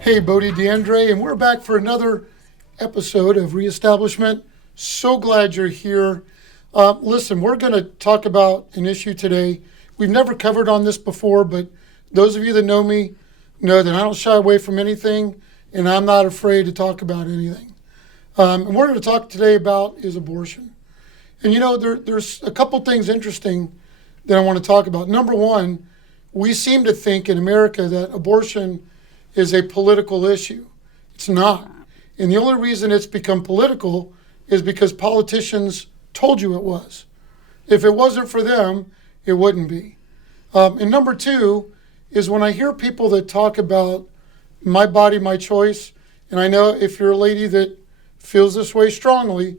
Hey, Bodie D'Andrea, and we're back for another episode of Reestablishment. So glad you're here. Listen, we're going to talk about an issue today. We've never covered on this before, but those of you that know me know that I don't shy away from anything, and I'm not afraid to talk about anything. And we're going to talk today about is abortion. And there's a couple things interesting that I want to talk about. Number one, we seem to think in America that abortion is a political issue. It's not. And the only reason it's become political is because politicians told you it was. If it wasn't for them, it wouldn't be. And number two is when I hear people that talk about my body, my choice, and I know if you're a lady that feels this way strongly,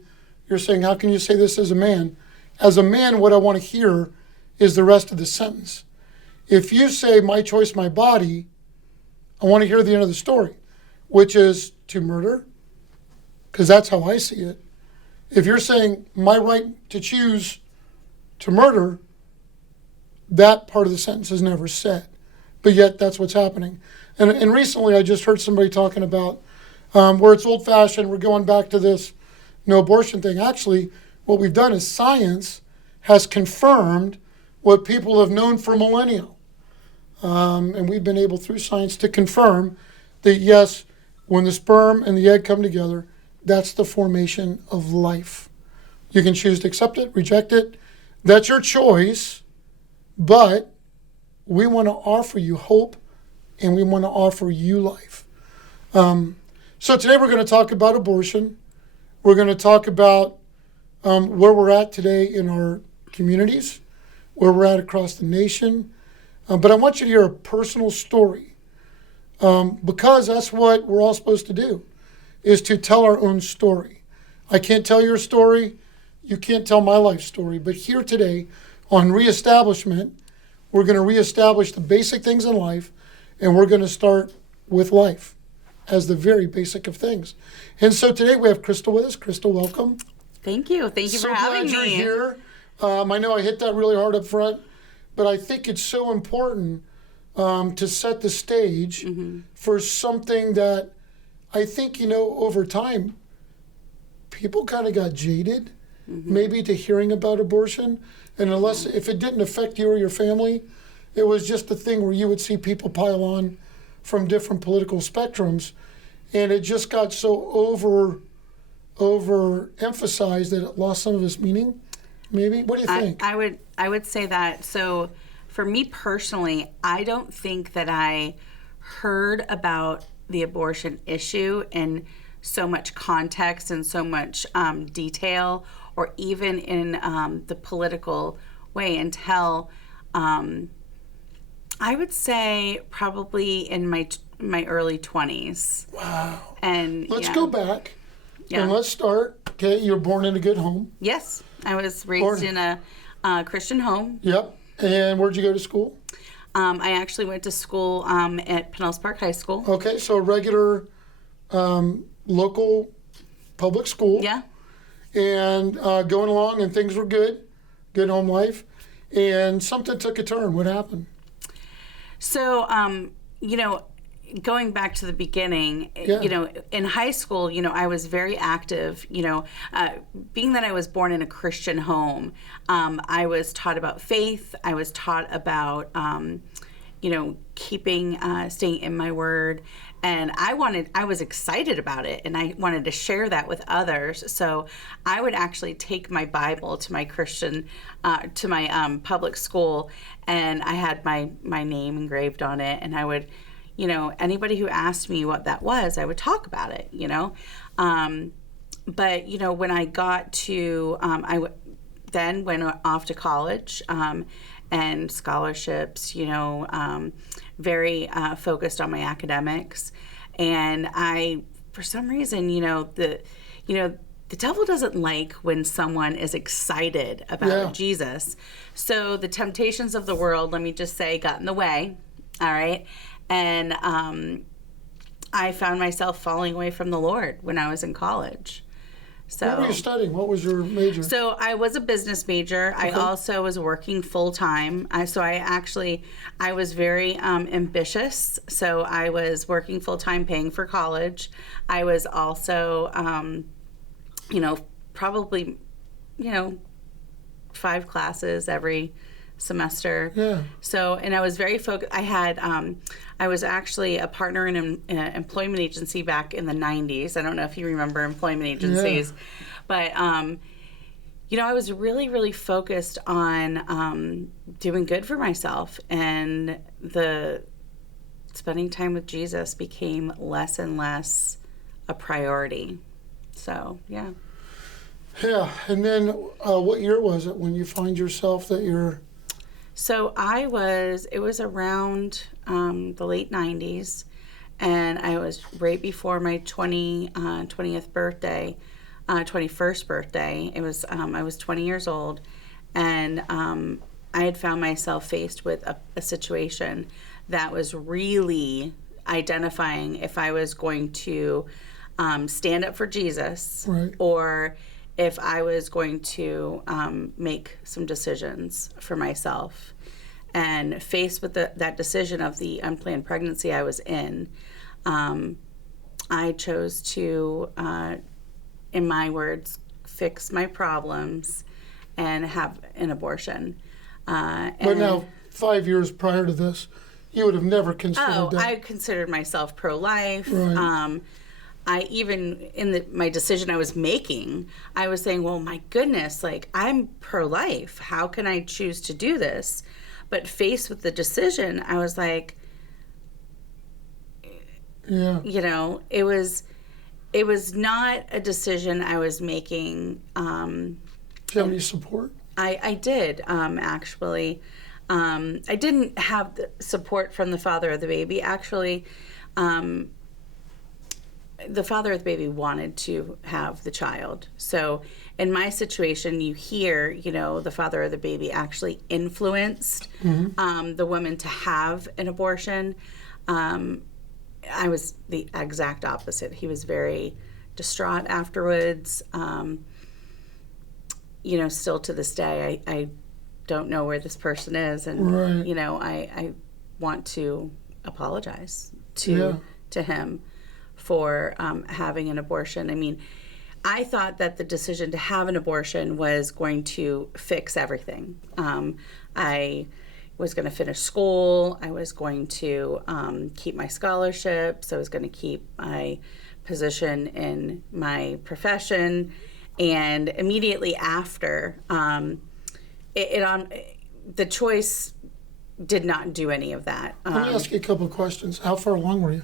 you're saying, how can you say this as a man? As a man, what I want to hear is the rest of the sentence. If you say my choice, my body, I want to hear the end of the story, which is to murder, because that's how I see it. If you're saying my right to choose to murder, that part of the sentence is never said, but yet that's what's happening. And recently I just heard somebody talking about where it's old-fashioned, we're going back to this no abortion thing. Actually, what we've done is science has confirmed what people have known for millennia. And we've been able through science to confirm that yes, when the sperm and the egg come together, that's the formation of life. You can choose to accept it, reject it. That's your choice, but we want to offer you hope and we want to offer you life. So today we're going to talk about abortion. We're going to talk about where we're at today in our communities, where we're at across the nation. But I want you to hear a personal story because that's what we're all supposed to do, is to tell our own story. I can't tell your story. You can't tell my life story. But here today on Reestablishment, we're going to reestablish the basic things in life, and we're going to start with life as the very basic of things. And so today we have Crystal with us. Crystal, welcome. Thank you. Thank you for having me. So glad you're here. I know I hit that really hard up front, but I think it's so important to set the stage for something that I think, over time, people kind of got jaded maybe to hearing about abortion. And if it didn't affect you or your family, it was just a thing where you would see people pile on from different political spectrums. And it just got so overemphasized that it lost some of its meaning. Maybe? What do you think? I would say that. So for me personally, I don't think that I heard about the abortion issue in so much context and so much detail, or even in the political way until I would say probably in my early 20s. Wow. And let's go back and let's start. Okay, you were born in a good home. Yes, I was raised in a Christian home. Yep. And where'd you go to school? I actually went to school at Pinellas Park High School. Okay, so a regular local public school. Yeah. And going along, and things were good home life. And something took a turn. What happened? So, going back to the beginning, in high school, I was very active, being that I was born in a Christian home, I was taught about faith. I was taught about, staying in my word. And I was excited about it, and I wanted to share that with others. So I would actually take my Bible to my Christian, to my public school, and I had my name engraved on it, and I would, anybody who asked me what that was, I would talk about it, But, when I got to, then went off to college and scholarships, very focused on my academics. And I, for some reason, the devil doesn't like when someone is excited about Jesus. So the temptations of the world, let me just say, got in the way. All right. And I found myself falling away from the Lord when I was in college. So, what were you studying? What was your major? So I was a business major. I also was working full time. I was very ambitious. So I was working full time, paying for college. I was also, probably, 5 classes every semester. Yeah. So, and I was very focused. I was actually a partner in an employment agency back in the 90s. I don't know if you remember employment agencies, but, I was really, really focused on doing good for myself, and spending time with Jesus became less and less a priority. So, yeah. Yeah, and then what year was it when you find yourself that you're... So it was around the late 90s, and I was right before my 21st birthday. I was 20 years old, and I had found myself faced with a situation that was really identifying if I was going to stand up for Jesus, Right. or if I was going to make some decisions for myself. And faced with that decision of the unplanned pregnancy I was in, I chose to, in my words, fix my problems and have an abortion. But now, 5 years prior to this, you would have never considered that. I considered myself pro-life. Right. I even, in my decision I was making, I was saying, well, my goodness, like, I'm pro-life. How can I choose to do this? But faced with the decision, I was like, Yeah. it was not a decision I was making. Do you have any support? I did, actually. I didn't have the support from the father of the baby. Actually, the father of the baby wanted to have the child. So in my situation, you hear, the father of the baby actually influenced the woman to have an abortion. I was the exact opposite. He was very distraught afterwards. Still to this day, I don't know where this person is. And, Right. I want to apologize to him for having an abortion. I mean, I thought that the decision to have an abortion was going to fix everything. I was going to finish school. I was going to keep my scholarships. I was going to keep my position in my profession. And immediately after, the choice did not do any of that. Let me ask you a couple of questions. How far along were you?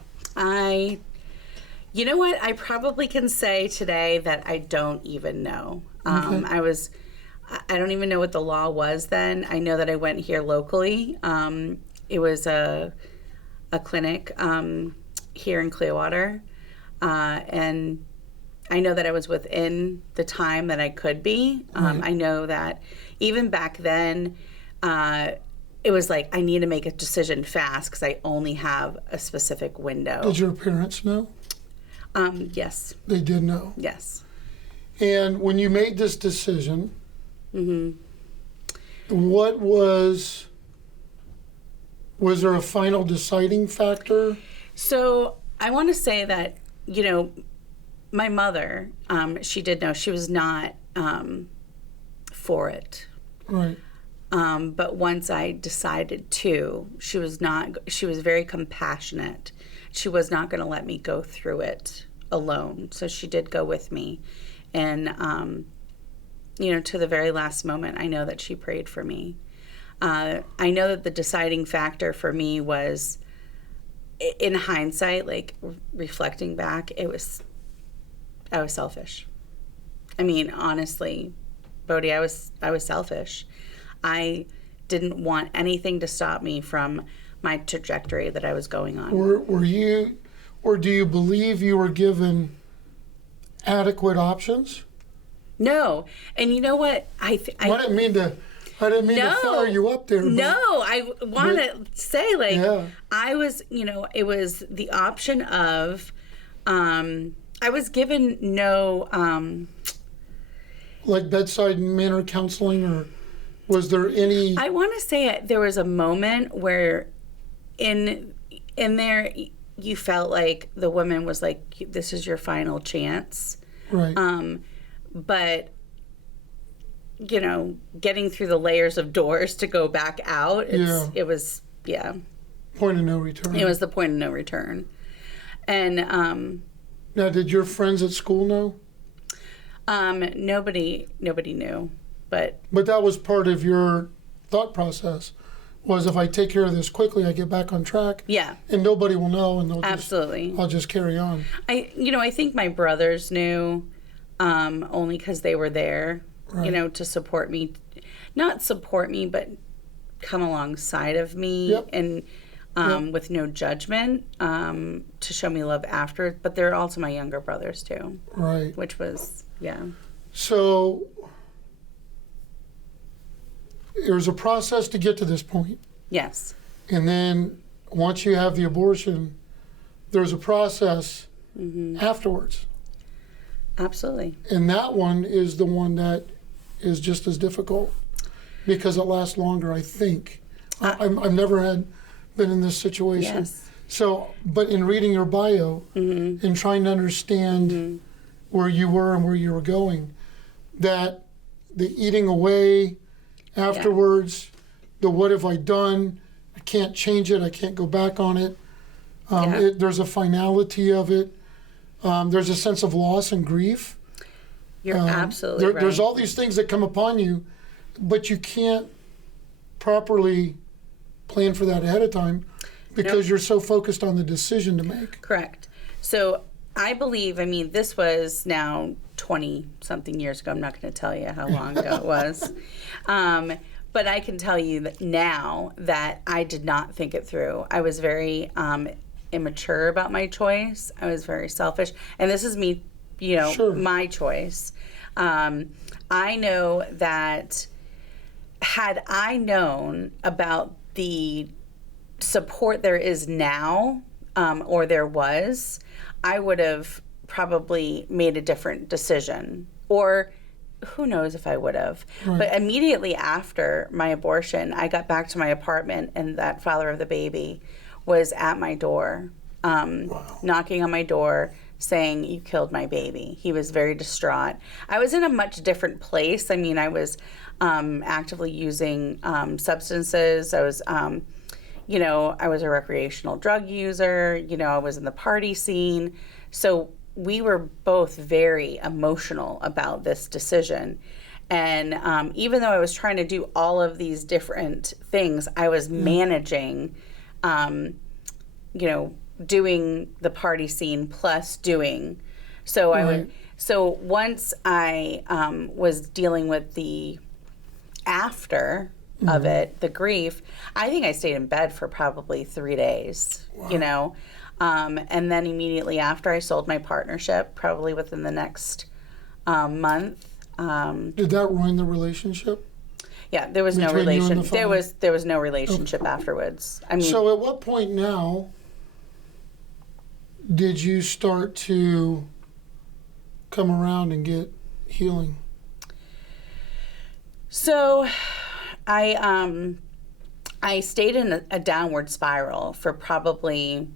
You know what? I probably can say today that I don't even know. Okay. I don't even know what the law was then. I know that I went here locally. It was a clinic here in Clearwater. And I know that I was within the time that I could be. I know that even back then, it was like, I need to make a decision fast because I only have a specific window. Did your parents know? Yes. They did know. Yes. And when you made this decision, what was there a final deciding factor? So I want to say that, my mother, she did know. She was not for it. Right. But once I decided to, she was very compassionate. She was not going to let me go through it alone. So she did go with me. And, to the very last moment, I know that she prayed for me. I know that the deciding factor for me was, in hindsight, like reflecting back, I was selfish. I mean, honestly, Bodie, I was selfish. I didn't want anything to stop me from my trajectory that I was going on. Were you, or do you believe you were given adequate options? No, and you know what? I didn't mean to fire you up there. No, I want to say, like, Yeah. I was, it was the option of, I was given no like bedside manner counseling, or was there any? I want to say there was a moment where in there you felt like the woman was like, this is your final chance. Right. But getting through the layers of doors to go back out, it was point of no return. It was the point of no return. And now, did your friends at school know? Nobody knew, but that was part of your thought process. Was if I take care of this quickly, I get back on track. Yeah. And nobody will know, and absolutely. I'll just carry on. I think my brothers knew, only because they were there, right. To support me, not support me, but come alongside of me, yep. and yep. with no judgment, to show me love after. But they're also my younger brothers too. Right. Which was, yeah. So there's a process to get to this point. Yes. And then once you have the abortion, there's a process mm-hmm. afterwards. Absolutely. And that one is the one that is just as difficult because it lasts longer, I think. I've never been in this situation. Yes. So, but in reading your bio mm-hmm. and trying to understand mm-hmm. where you were and where you were going, that the eating away afterwards, the what have I done, I can't change it, I can't go back on it. There's a finality of it. There's a sense of loss and grief. You're absolutely right. There's all these things that come upon you, but you can't properly plan for that ahead of time because you're so focused on the decision to make. Correct. So I believe, this was now 20-something years ago. I'm not going to tell you how long ago it was. But I can tell you that now that I did not think it through. I was very immature about my choice. I was very selfish. And this is me, Sure. my choice. I know that had I known about the support there is now, or there was, I would have probably made a different decision. Or who knows if I would have. Right. But immediately after my abortion, I got back to my apartment, and that father of the baby was at my door, knocking on my door, saying, "You killed my baby." He was very distraught. I was in a much different place. I was actively using substances. I was, I was a recreational drug user. I was in the party scene. So we were both very emotional about this decision. And even though I was trying to do all of these different things, I was managing, doing the party scene plus doing. So right. So once I was dealing with the after mm-hmm. of it, the grief, I think I stayed in bed for probably 3 days, Wow. And then immediately after I sold my partnership, probably within the next month. Did that ruin the relationship? Yeah, there was no Between you and the relation. father? There was no relationship afterwards. So at what point now did you start to come around and get healing? So I stayed in a downward spiral for probably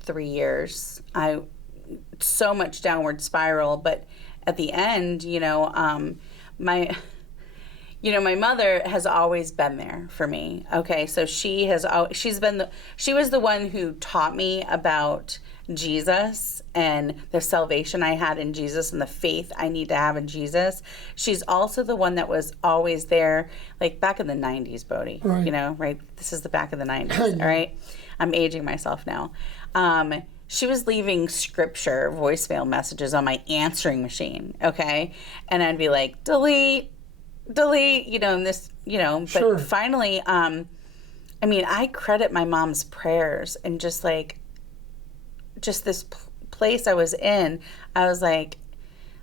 3 years. So much downward spiral, but at the end, my mother has always been there for me. Okay, so she was the one who taught me about Jesus and the salvation I had in Jesus and the faith I need to have in Jesus. She's also the one that was always there, like back in the 90s, Bodie. Right. Right? This is the back of the 90s, all right? I'm aging myself now. She was leaving scripture voicemail messages on my answering machine, okay? And I'd be like, delete, and this, but Sure. finally, I credit my mom's prayers and just this place I was in. I was like,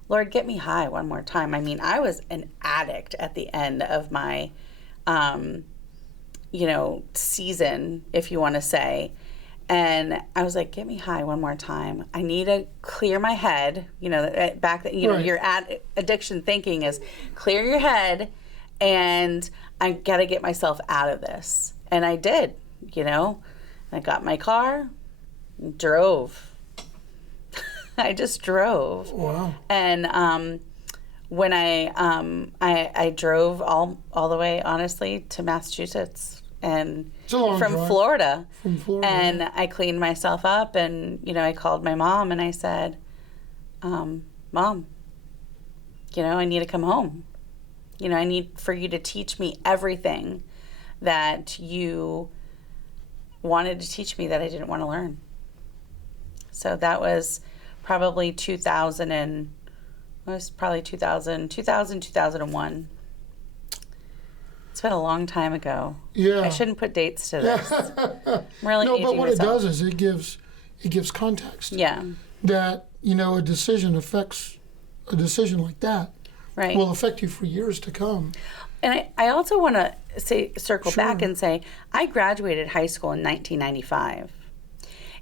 Lord, get me high one more time. I was an addict at the end of my, season, if you want to say. And I was like, get me high one more time. I need to clear my head. You know, back then, you know, your addiction thinking is clear your head, and I got to get myself out of this. And I did, you know. I got my car, drove. I just drove. Wow. And when I drove all the way, honestly, to Massachusetts. And from Florida. And I cleaned myself up, and, you know, I called my mom and I said, Mom, you know, I need to come home. You know, I need for you to teach me everything that you wanted to teach me that I didn't want to learn. So that was probably 2001. It's been a long time ago. Yeah. I shouldn't put dates to this. I'm really no, but what myself. it does is it gives context. Yeah. That, you know, a decision like that will affect you for years to come. And I also want to circle back and say, I graduated high school in 1995.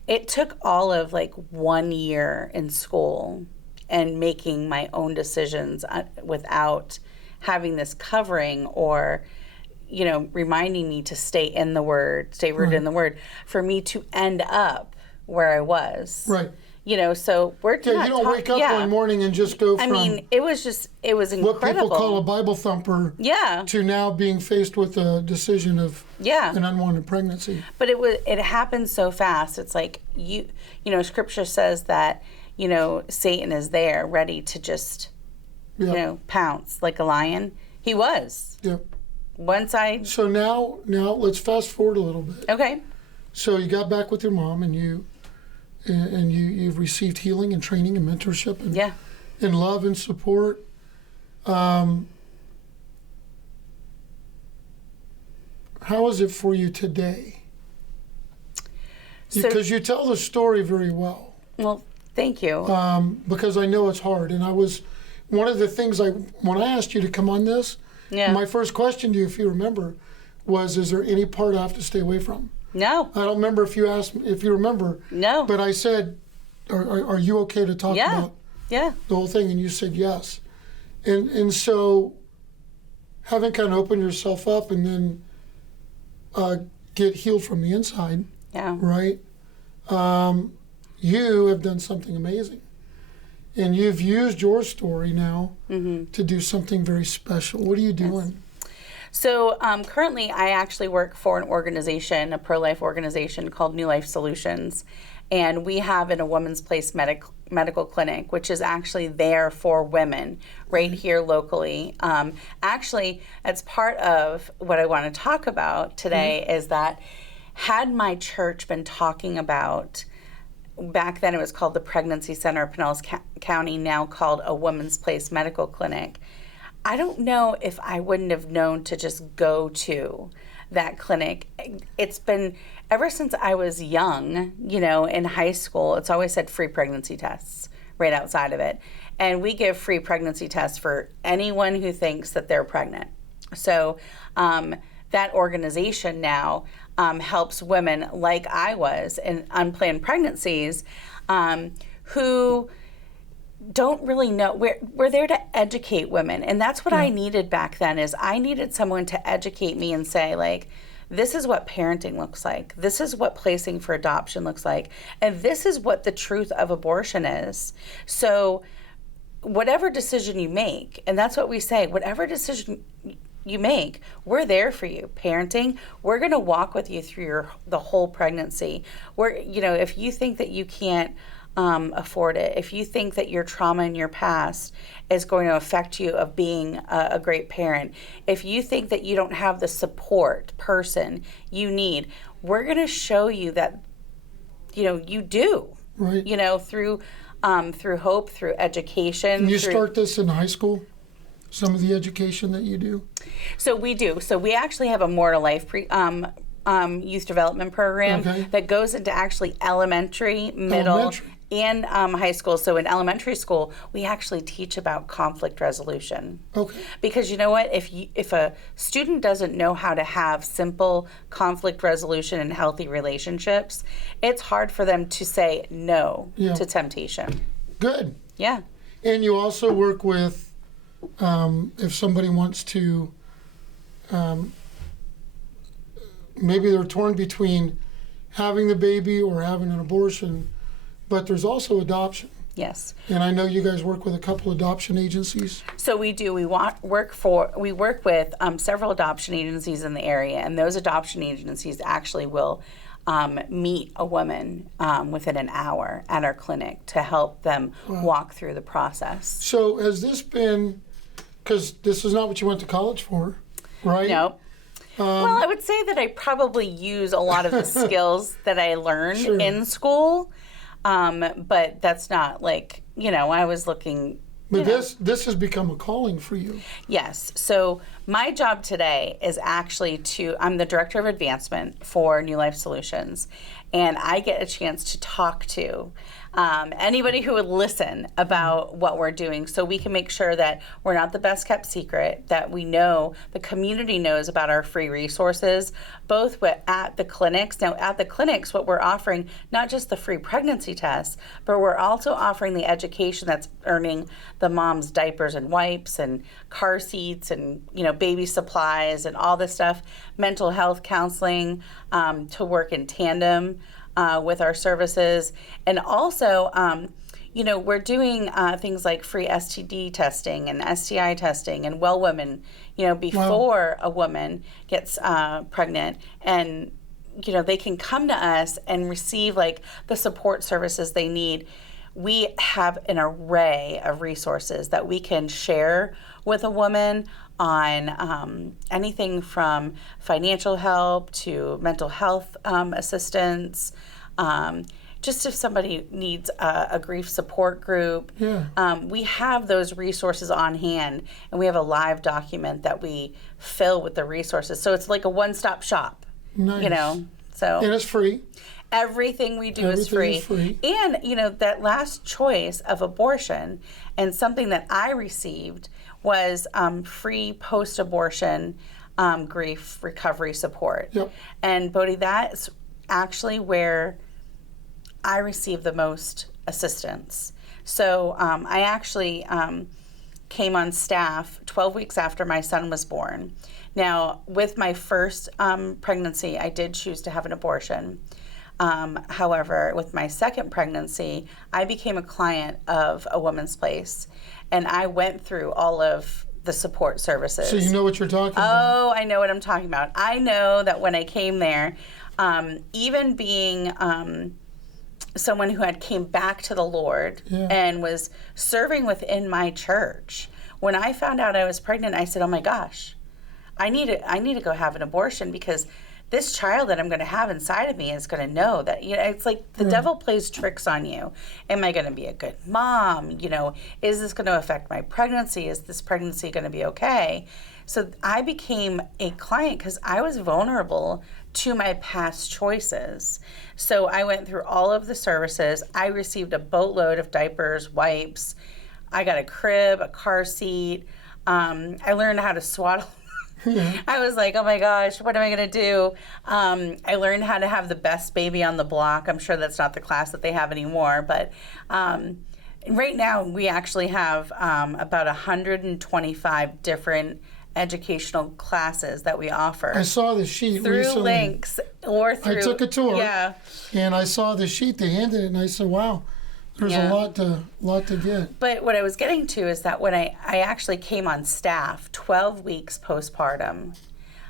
It took all of like 1 year in school and making my own decisions without having this covering or, you know, reminding me to stay in the Word, stay rooted in the Word, for me to end up where I was. Right. You know, so we're not you don't wake up one morning and just go from... I mean, it was incredible. What people call a Bible thumper to now being faced with a decision of an unwanted pregnancy. But it happened so fast. It's like, you know, Scripture says that, you know, Satan is there ready to just, you know, pounce like a lion. He was. Yeah. So now let's fast forward a little bit. Okay. So you got back with your mom, and you've received healing and training and mentorship and love and support. How is it for you today? Because you tell the story very well. Well, thank you. Because I know it's hard. And one of the things when I asked you to come on this, my first question to you, if you remember, was, is there any part I have to stay away from? No. I don't remember if you asked me, if you remember. No. But I said, are you okay to talk about the whole thing? And you said yes. And so having kind of opened yourself up and then get healed from the inside, right? You have done something amazing. And you've used your story now to do something very special. What are you doing? Yes. So currently I actually work for an organization, a pro-life organization called New Life Solutions. And we have in a Woman's Place medical clinic, which is actually there for women right here locally. Actually, that's part of what I want to talk about today is that had my church been talking about, back then it was called the Pregnancy Center of Pinellas County, now called a Woman's Place Medical Clinic, I don't know if I wouldn't have known to just go to that clinic. It's been, ever since I was young, you know, in high school, it's always said free pregnancy tests right outside of it. And we give free pregnancy tests for anyone who thinks that they're pregnant. So that organization now helps women like I was in unplanned pregnancies who don't really know. We're there to educate women, and that's what I needed back then. Is I needed someone to educate me and say, like, this is what parenting looks like, this is what placing for adoption looks like, and this is what the truth of abortion is. So whatever decision you make, and that's what we say, whatever decision you make, we're there for you. Parenting, we're going to walk with you through the whole pregnancy. You know, if you think that you can't afford it, if you think that your trauma in your past is going to affect you of being a great parent, if you think that you don't have the support person you need, we're going to show you that, you know, you do. Right. You know, through hope, through education. And you start this in high school? Some of the education that you do? So we do. So we actually have a More to Life youth development program that goes into actually elementary, middle, and high school. So in elementary school, we actually teach about conflict resolution. Okay. Because you know what? If a student doesn't know how to have simple conflict resolution and healthy relationships, it's hard for them to say no to temptation. Good. Yeah. And you also work with, if somebody wants to, maybe they're torn between having the baby or having an abortion, but there's also adoption. Yes. And I know you guys work with a couple adoption agencies. So we do. We work with several adoption agencies in the area, and those adoption agencies actually will meet a woman within an hour at our clinic to help them walk through the process. So has this been, because this is not what you went to college for, right? No. Well, I would say that I probably use a lot of the skills that I learned in school, but that's not like, I was looking. But this has become a calling for you. Yes. So my job today is actually I'm the director of advancement for New Life Solutions, and I get a chance to talk to anybody who would listen about what we're doing, so we can make sure that we're not the best kept secret, that we know, the community knows about our free resources, both at the clinics. Now, at the clinics, what we're offering, not just the free pregnancy tests, but we're also offering the education that's earning the mom's diapers and wipes and car seats and, baby supplies and all this stuff, mental health counseling, to work in tandem with our services. And also, we're doing things like free STD testing and STI testing and well women, before a woman gets pregnant, and they can come to us and receive like the support services they need. We have an array of resources that we can share with a woman on anything from financial help to mental health assistance. Just if somebody needs a grief support group, we have those resources on hand, and we have a live document that we fill with the resources. So it's like a one-stop shop, Nice. So And it's free. everything we do is free. And, that last choice of abortion, and something that I received was free post-abortion grief recovery support. Yep. And Bodie, that's actually where I received the most assistance. So I actually came on staff 12 weeks after my son was born. Now, with my first pregnancy, I did choose to have an abortion. However, with my second pregnancy, I became a client of A Woman's Place, and I went through all of the support services. So you know what you're talking about. Oh, I know what I'm talking about. I know that when I came there, even being someone who had came back to the Lord and was serving within my church, when I found out I was pregnant, I said, "Oh my gosh, I need to go have an abortion, because this child that I'm going to have inside of me is going to know that, it's like the devil plays tricks on you. Am I going to be a good mom? Is this going to affect my pregnancy? Is this pregnancy going to be okay?" So I became a client because I was vulnerable to my past choices. So I went through all of the services. I received a boatload of diapers, wipes. I got a crib, a car seat. I learned how to swaddle. I was like, oh my gosh, what am I going to do? I learned how to have the best baby on the block. I'm sure that's not the class that they have anymore. But right now, we actually have about 125 different educational classes that we offer. I saw the sheet through recently. links or through. I took a tour. Yeah. And I saw the sheet. They handed it, and I said, "Wow, there's a lot to get." But what I was getting to is that when I actually came on staff 12 weeks postpartum,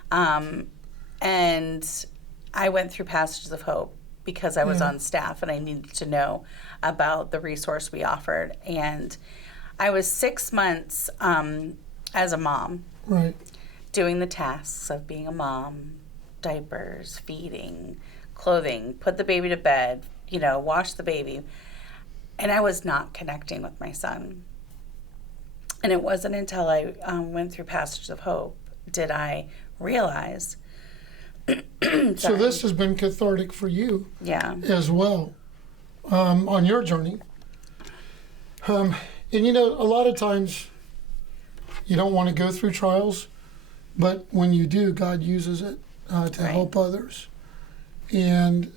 and I went through Passages of Hope because I was on staff and I needed to know about the resource we offered. And I was 6 months as a mom. Right. Doing the tasks of being a mom, diapers, feeding, clothing, put the baby to bed, wash the baby. And I was not connecting with my son. And it wasn't until I went through Passages of Hope did I realize. So this has been cathartic for you Yeah. as well. on your journey. And you know, a lot of times you don't want to go through trials, but when you do, God uses it to help others. And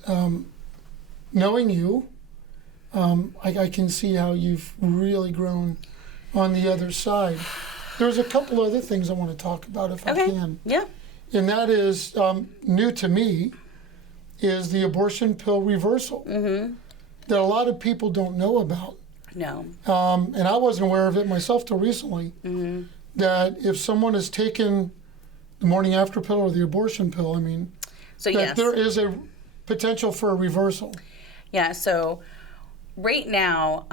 knowing you, I can see how you've really grown on the other side. There's a couple other things I want to talk about if I can. Yeah. And that is new to me, is the abortion pill reversal that a lot of people don't know about. No. And I wasn't aware of it myself till recently, that if someone has taken the morning after pill or the abortion pill, I mean, So that yes. there is a potential for a reversal. Yeah, so right now,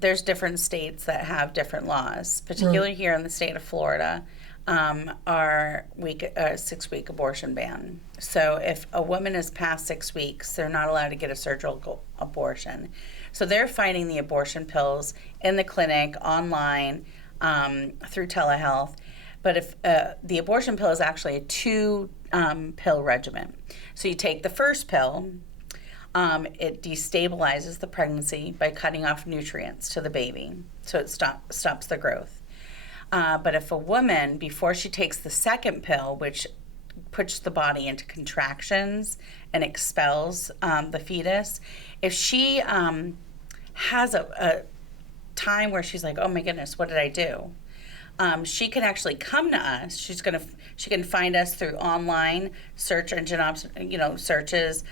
there's different states that have different laws, particularly here in the state of Florida, our 6-week abortion ban. So if a woman is past 6 weeks, they're not allowed to get a surgical abortion. So they're finding the abortion pills in the clinic, online, through telehealth. But if the abortion pill is actually a 2-pill regimen. So you take the first pill, it destabilizes the pregnancy by cutting off nutrients to the baby, so it stops the growth. But if a woman, before she takes the second pill, which puts the body into contractions and expels the fetus, if she has a time where she's like, oh my goodness, what did I do? She can actually come to us. She can find us through online search engine searches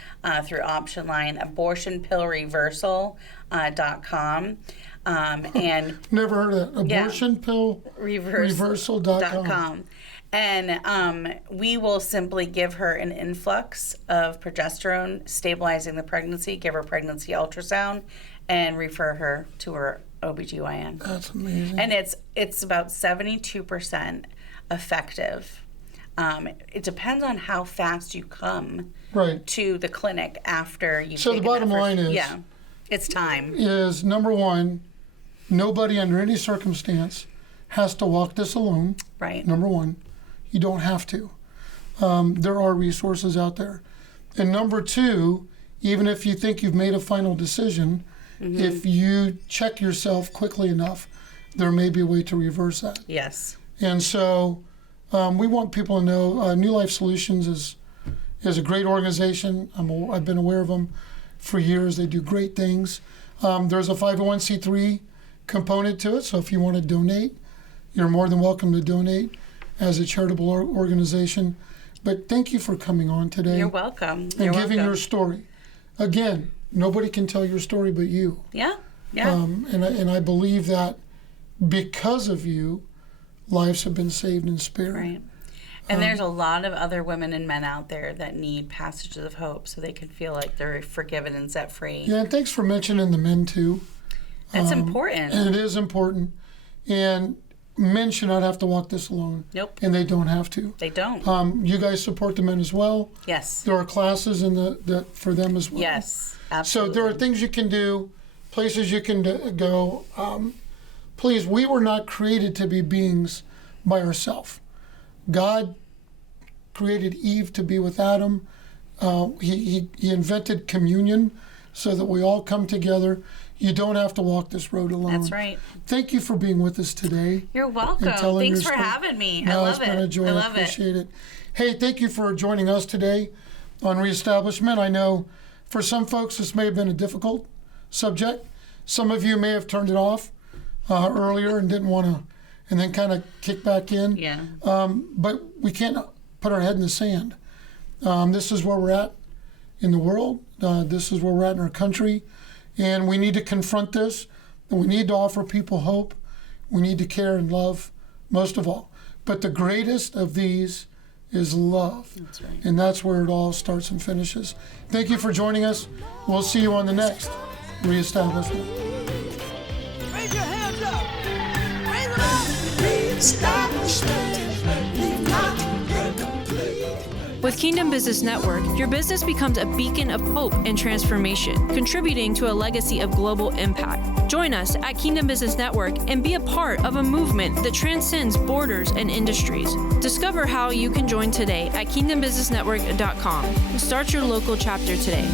through option line abortionpillreversal.com. And Never heard of that. Abortionpillreversal.com. And we will simply give her an influx of progesterone, stabilizing the pregnancy, give her pregnancy ultrasound, and refer her to her OBGYN. That's amazing. And it's about 72% effective. It depends on how fast you come to the clinic after you've So the bottom line is, it's time. Is number one, nobody under any circumstance has to walk this alone. Right. Number one, you don't have to. There are resources out there. And number two, even if you think you've made a final decision, if you check yourself quickly enough, there may be a way to reverse that. Yes. And so we want people to know New Life Solutions is a great organization. I've been aware of them for years. They do great things. There's a 501c3 component to it, so if you want to donate, you're more than welcome to donate as a charitable organization. But thank you for coming on today. You're welcome. And giving your story. Again, nobody can tell your story but you. Yeah. And I believe that because of you, lives have been saved and spared. Right. And there's a lot of other women and men out there that need passages of hope so they can feel like they're forgiven and set free. Yeah, and thanks for mentioning the men too. That's important. And it is important. And men should not have to walk this alone. Nope. And they don't have to. They don't. You guys support the men as well. Yes. There are classes for them as well. Yes, absolutely. So there are things you can do, places you can go. Please, we were not created to be beings by ourselves. God created Eve to be with Adam. He invented communion so that we all come together. You don't have to walk this road alone. That's right. Thank you for being with us today. You're welcome. Thanks for having me. I love it. It's been a joy. I appreciate it. Hey, thank you for joining us today on Reestablishment. I know for some folks this may have been a difficult subject. Some of you may have turned it off earlier and didn't want to, and then kind of kick back in. Yeah. But we can't put our head in the sand. This is where we're at in the world. This is where we're at in our country. And we need to confront this. And we need to offer people hope. We need to care and love most of all. But the greatest of these is love. That's right. And that's where it all starts and finishes. Thank you for joining us. We'll see you on the next Reestablishment. Raise your hands up. Raise them up. Reestablishment. Leave not incomplete. With Kingdom Business Network, your business becomes a beacon of hope and transformation, contributing to a legacy of global impact. Join us at Kingdom Business Network and be a part of a movement that transcends borders and industries. Discover how you can join today at kingdombusinessnetwork.com. Start your local chapter today.